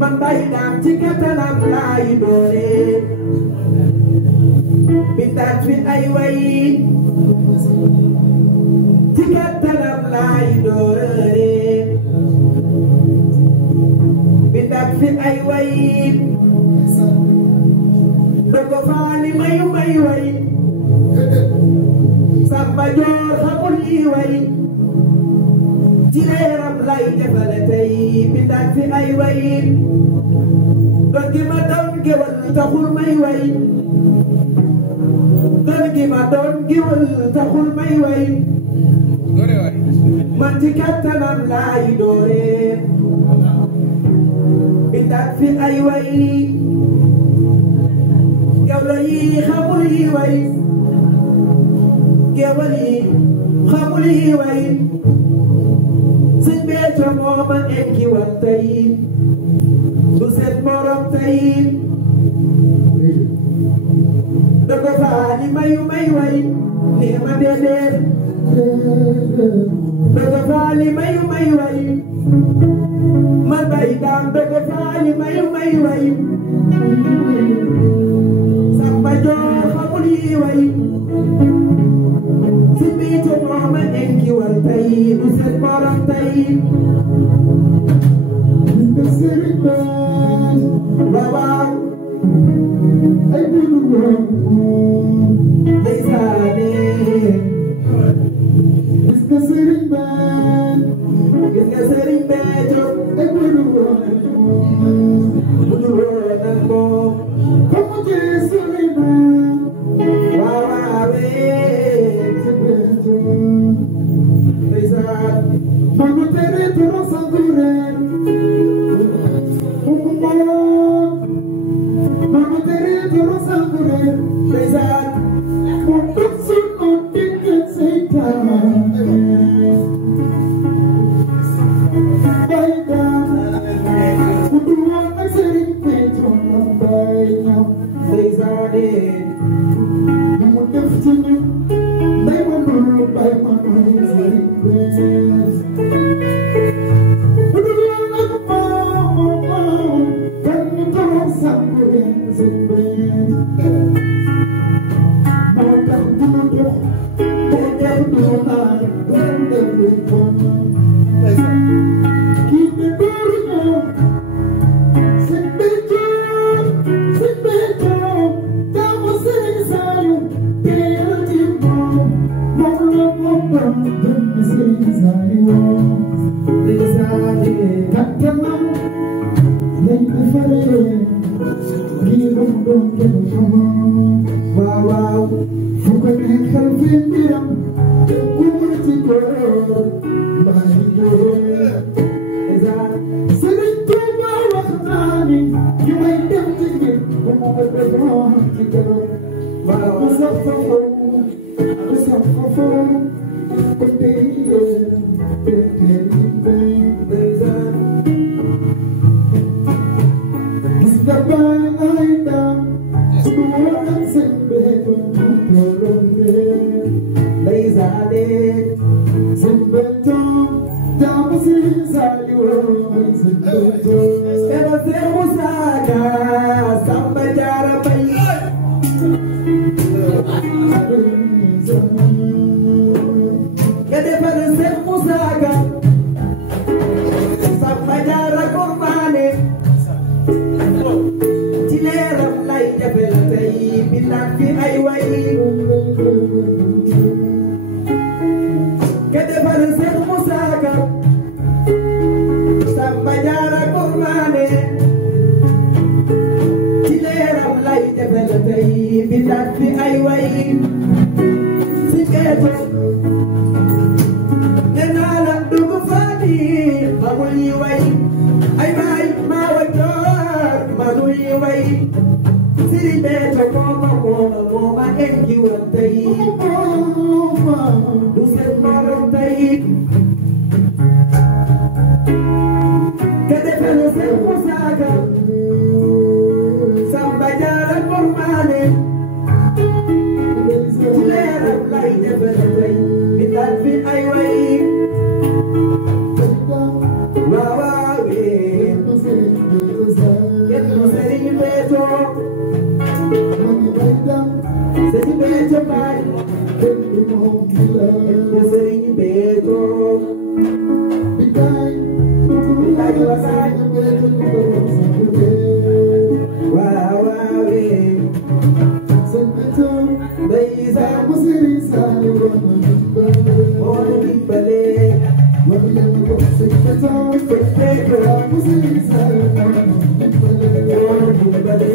man bay daam ci kattanam laay doore bindaat fi ay way ci kattanam laay doore bindaat fi ay way dogo faali may way Samba Joor xamul yi way ci leeram lay defale tey bindaat fi ay way doon gi ma doon géwël taxul may way doon gi ma doon géwël taxul may way man ci kattanam laay doore bindaat fi ay way géwël yi xamul yi way géwël yi xamul yi way sëñ Béthio mooma ekki wat tey du seen morom tey dogo faali mayu may way nee ma déedéet dogo faali mayu may way man bay daam dogo faali mayu may way Samba Joor xamul yi way sëñ Béthio mooma ekki wat tey du seen morom tey Babaaw ay budu ay saane gis nga Sëriñ Béthio ay budu ak moom comme que Sëriñ waaw Manu tere toro sangure Manu tere toro sangure Bezat Mutuk suno tiket seitan Baida Kuduan nak Sëriñ Béthio Lambaynya Bezade Namu def ci ñu Nay manulu bay manu Sëriñ Béthio Wow, fuka ne khalfin biram, kumati koro, bani koro. Sëriñ Tuuba waxtaani, you may dem tigge, kumu ko pedron tigge. Wow, musafafo, konteiye, Sëñ Béthio Baay Sëñ Béthio bilaay wasaay waaw waaw ndeysaan moo ñu dimbale Sëñ Béthio moo ñu dimbale